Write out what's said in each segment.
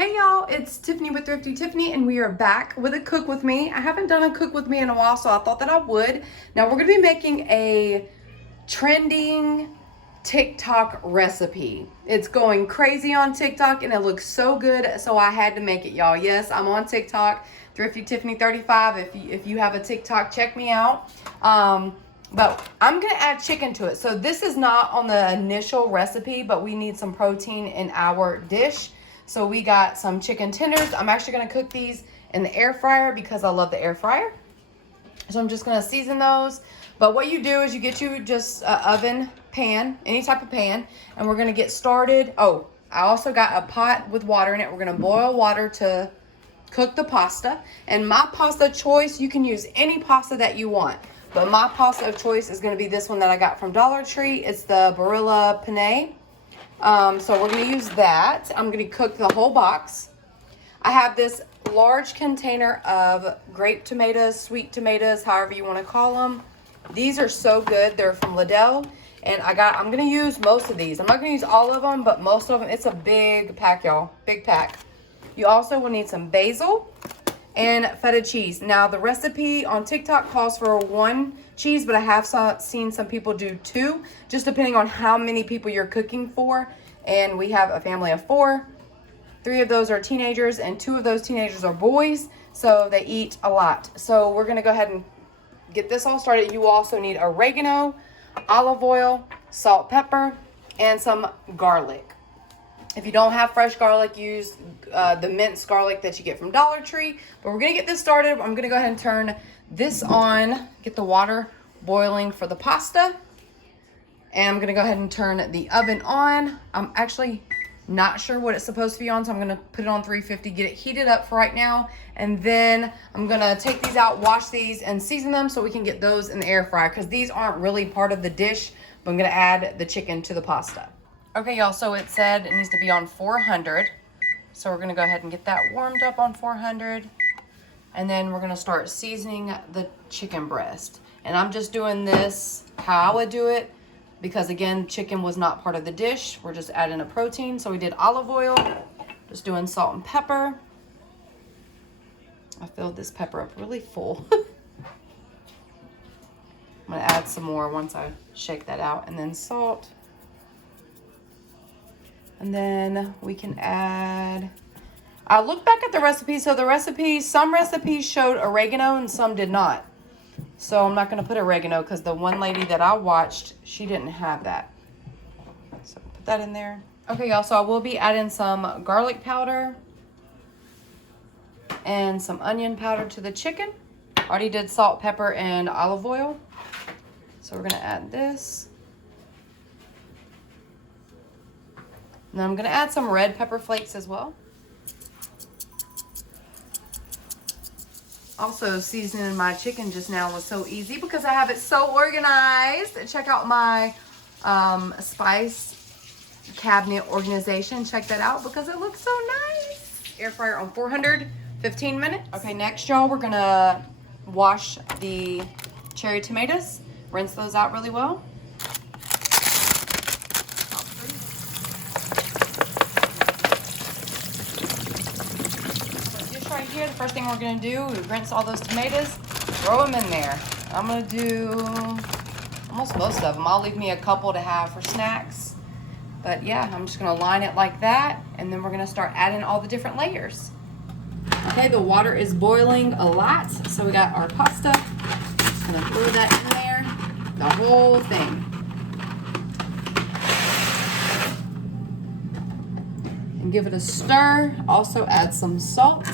Hey y'all, it's Tiffany with Thrifty Tiffany, and we are back with a cook with me. I haven't done a cook with me in a while, so I thought that I would. Now we're gonna be making a trending TikTok recipe. It's going crazy on TikTok and it looks so good, so I had to make it, y'all. Yes, I'm on TikTok, Thrifty Tiffany 35. If you have a TikTok, check me out. But I'm gonna add chicken to it. So this is not on the initial recipe, but we need some protein in our dish. So we got some chicken tenders. I'm actually gonna cook these in the air fryer because I love the air fryer. So I'm just gonna season those. But what you do is you get you just an oven pan, any type of pan, and we're gonna get started. Oh, I also got a pot with water in it. We're gonna boil water to cook the pasta. And my pasta choice, you can use any pasta that you want. But my pasta of choice is gonna be this one that I got from Dollar Tree. It's the Barilla Penne. So we're gonna use that. I'm gonna cook the whole box. I have this large container of grape tomatoes, sweet tomatoes, however you want to call them. These are so good. They're from Lidl, and I'm gonna use most of these. I'm not gonna use all of them, but most of them. It's a big pack, y'all. Big pack. You also will need some basil and feta cheese. Now the recipe on TikTok calls for 1 cheese, but I have seen some people do 2, just depending on how many people you're cooking for. And we have a family of 4. 3 of those are teenagers and 2 of those teenagers are boys, so they eat a lot. So we're gonna go ahead and get this all started. You also need oregano, olive oil, salt, pepper, and some garlic. If you don't have fresh garlic, use the minced garlic that you get from Dollar Tree. But we're gonna get this started. I'm gonna go ahead and turn this on, get the water boiling for the pasta. And I'm gonna go ahead and turn the oven on. I'm actually not sure what it's supposed to be on, so I'm gonna put it on 350, get it heated up for right now. And then I'm gonna take these out, wash these, and season them so we can get those in the air fryer, because these aren't really part of the dish, but I'm gonna add the chicken to the pasta. Okay, y'all, so it said it needs to be on 400. So we're gonna go ahead and get that warmed up on 400. And then we're gonna start seasoning the chicken breast. And I'm just doing this how I would do it, because again, chicken was not part of the dish. We're just adding a protein. So we did olive oil, just doing salt and pepper. I filled this pepper up really full. I'm gonna add some more once I shake that out, and then salt. And then we can add, I looked back at the recipe. So the recipe, some recipes showed oregano and some did not. So I'm not gonna put oregano because the one lady that I watched, she didn't have that. So put that in there. Okay, y'all, so I will be adding some garlic powder and some onion powder to the chicken. Already did salt, pepper, and olive oil. So we're gonna add this. And then I'm gonna add some red pepper flakes as well. Also, seasoning my chicken just now was so easy because I have it so organized. Check out my spice cabinet organization. Check that out because it looks so nice. Air fryer on 400, 15 minutes. Okay, next, y'all, we're gonna wash the cherry tomatoes. Rinse those out really well. Right here, the first thing we're gonna do is rinse all those tomatoes, throw them in there. I'm gonna do almost most of them. I'll leave me a couple to have for snacks. But yeah, I'm just gonna line it like that, and then we're gonna start adding all the different layers. Okay, the water is boiling a lot, so we got our pasta. Just gonna throw that in there, the whole thing. And give it a stir. Also add some salt.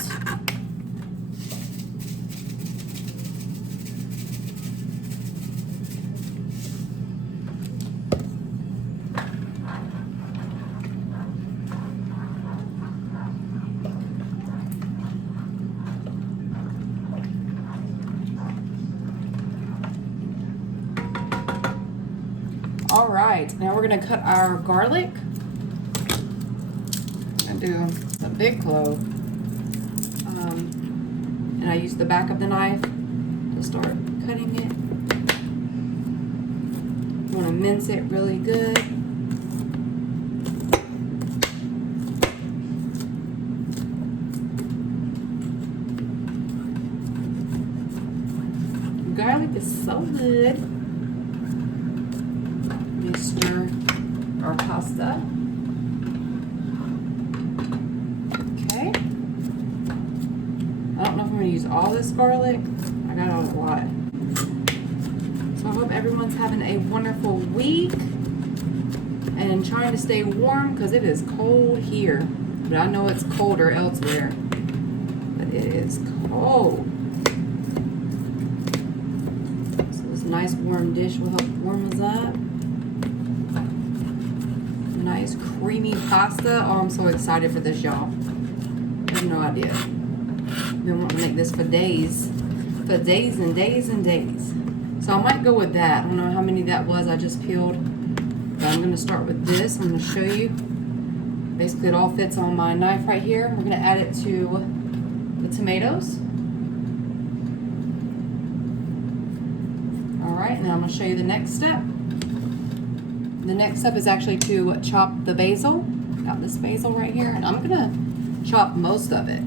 All right, now we're gonna cut our garlic. Do a big clove, and I use the back of the knife to start cutting it. You want to mince it really good. is so good. We stir our pasta. Okay. I don't know if I'm going to use all this garlic. I got a lot. So I hope everyone's having a wonderful week and trying to stay warm because it is cold here. But I know it's colder elsewhere. But it is cold. So this nice warm dish will help warm us up. Nice creamy pasta. Oh, I'm so excited for this, y'all. I have no idea. I've been wanting to make this for days. For days and days and days. So I might go with that. I don't know how many that was I just peeled. But I'm going to start with this. I'm going to show you. Basically, it all fits on my knife right here. We're going to add it to the tomatoes. Alright, and then I'm going to show you the next step. The next step is actually to chop the basil. Got this basil right here, and I'm going to chop most of it.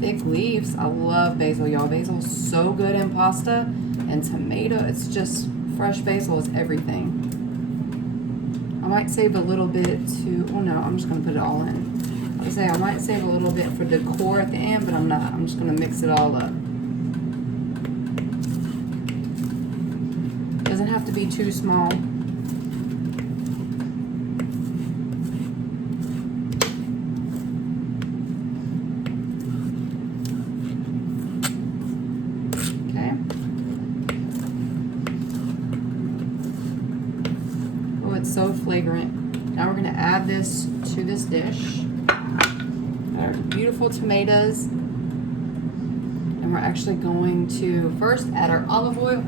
Big leaves. I love basil, y'all. Basil is so good in pasta and tomato. It's just fresh basil is everything. I might save a little bit to, oh no, I'm just going to put it all in. I would say I might save a little bit for decor at the end, but I'm not. I'm just going to mix it all up. Doesn't have to be too small. So flagrant. Now we're going to add this to this dish. Our beautiful tomatoes. And we're actually going to first add our olive oil.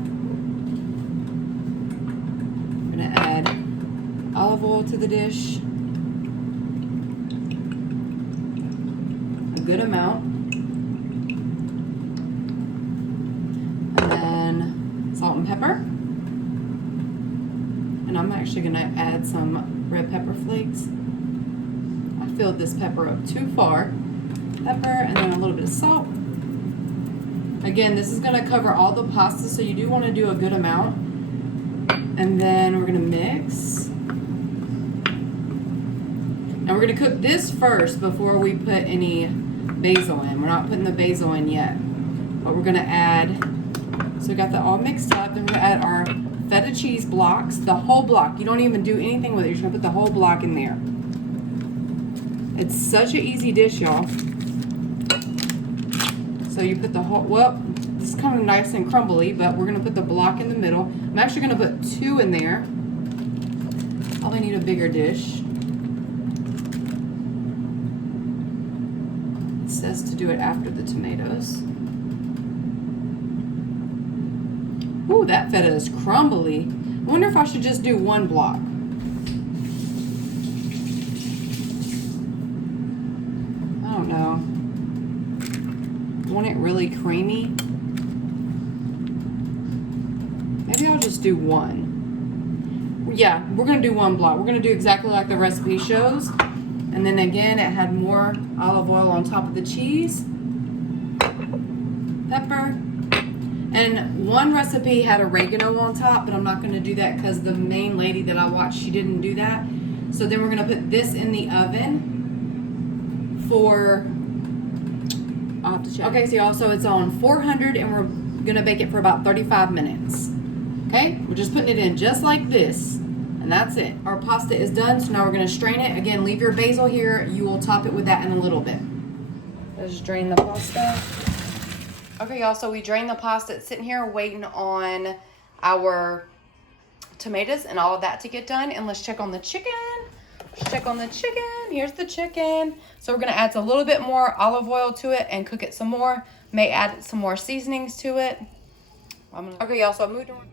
We're going to add olive oil to the dish. A good amount. And then salt and pepper. And I'm actually going to add some red pepper flakes. I filled this pepper up too far. Pepper and then a little bit of salt. Again, this is going to cover all the pasta, so you do want to do a good amount. And then we're going to mix. And we're going to cook this first before we put any basil in. We're not putting the basil in yet. But we're going to add, so we got that all mixed up. Then we're going to add our feta cheese blocks, the whole block. You don't even do anything with it. You're just gonna put the whole block in there. It's such an easy dish, y'all. So you put the whole, well, this is kind of nice and crumbly, but we're gonna put the block in the middle. I'm actually gonna put 2 in there. Probably need a bigger dish. It says to do it after the tomatoes. Ooh, that feta is crumbly. I wonder if I should just do 1 block. I don't know. Want it really creamy? Maybe I'll just do 1. Yeah, we're going to do 1 block. We're going to do exactly like the recipe shows. And then again, it had more olive oil on top of the cheese. Pepper. And one recipe had oregano on top, but I'm not going to do that because the main lady that I watched, she didn't do that. So then we're going to put this in the oven for, I'll have to check. Okay, so y'all, so it's on 400 and we're going to bake it for about 35 minutes. Okay, we're just putting it in just like this. And that's it. Our pasta is done, so now we're going to strain it. Again, leave your basil here. You will top it with that in a little bit. Let's drain the pasta. Okay, y'all, so we drained the pasta. It's sitting here waiting on our tomatoes and all of that to get done. And let's check on the chicken. Let's check on the chicken. Here's the chicken. So we're going to add a little bit more olive oil to it and cook it some more. May add some more seasonings to it. Okay, y'all, so I moved on.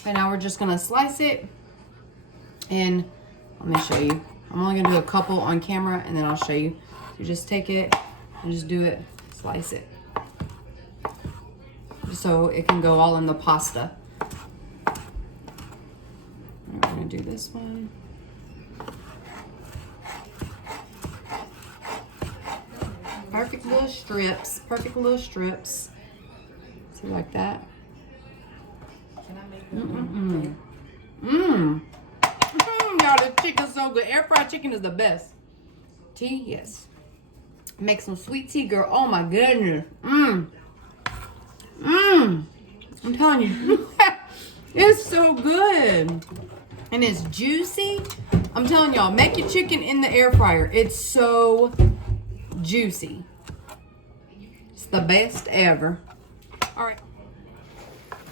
Okay, now we're just going to slice it. And let me show you. I'm only going to do a couple on camera, and then I'll show you. You just take it and just do it, slice it. Just so it can go all in the pasta. We're gonna do this one. Perfect little strips. Perfect little strips. See, like that. Y'all, this chicken's so good. Air fried chicken is the best. Tea, yes. Make some sweet tea, girl. Oh my goodness. I'm telling you, it's so good. And it's juicy. I'm telling y'all, make your chicken in the air fryer. It's so juicy. It's the best ever. All right.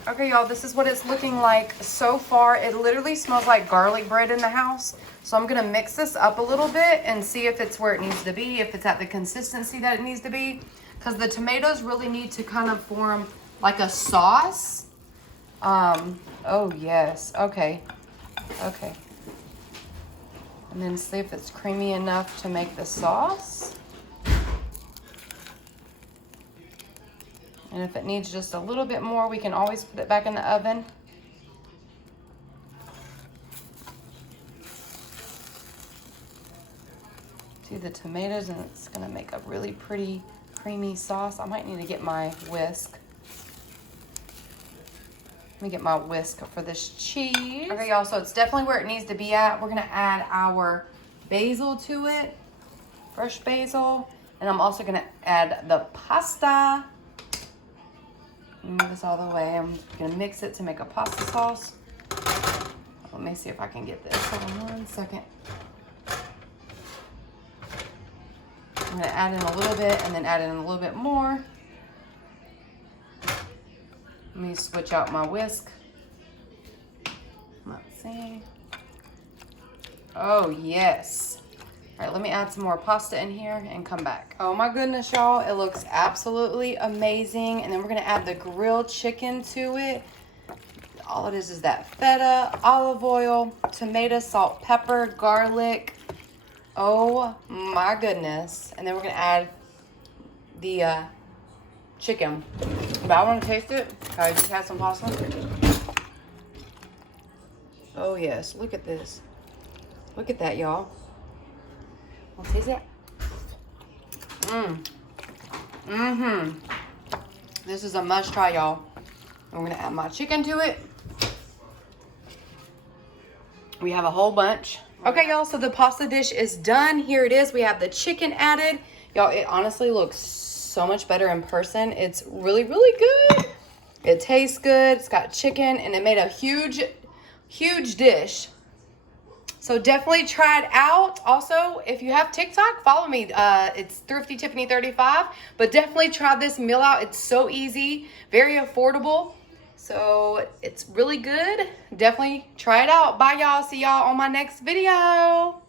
Okay, y'all, this is what it's looking like so far. It literally smells like garlic bread in the house. So I'm gonna mix this up a little bit and see if it's where it needs to be, if it's at the consistency that it needs to be. Because the tomatoes really need to kind of form like a sauce. Oh yes, okay. Okay. And then see if it's creamy enough to make the sauce. And if it needs just a little bit more, we can always put it back in the oven. See the tomatoes, and it's gonna make a really pretty creamy sauce. I might need to get my whisk. Let me get my whisk for this cheese. Okay, y'all, so it's definitely where it needs to be at. We're gonna add our basil to it, fresh basil. And I'm also gonna add the pasta. Move this all the way. I'm gonna mix it to make a pasta sauce. Let me see if I can get this. Hold on 1 second. I'm gonna add in a little bit and then add in a little bit more. Let me switch out my whisk. Let's see. Oh, yes. All right, let me add some more pasta in here and come back. Oh my goodness, y'all. It looks absolutely amazing. And then we're gonna add the grilled chicken to it. All it is that feta, olive oil, tomato, salt, pepper, garlic. Oh my goodness. And then we're gonna add the chicken. But I wanna taste it. I just had some pasta. Oh yes, look at this. Look at that, y'all. I'll taste it. This is a must try, y'all. I'm gonna add my chicken to it. We have a whole bunch. Okay, y'all, so the pasta dish is done. Here it is. We have the chicken added. Y'all, it honestly looks so much better in person. It's really, really good. It tastes good. It's got chicken, and it made a huge, huge dish. So definitely try it out. Also, if you have TikTok, follow me. It's Thrifty Tiffany 35. But definitely try this meal out. It's so easy, very affordable. So it's really good. Definitely try it out. Bye, y'all. See y'all on my next video.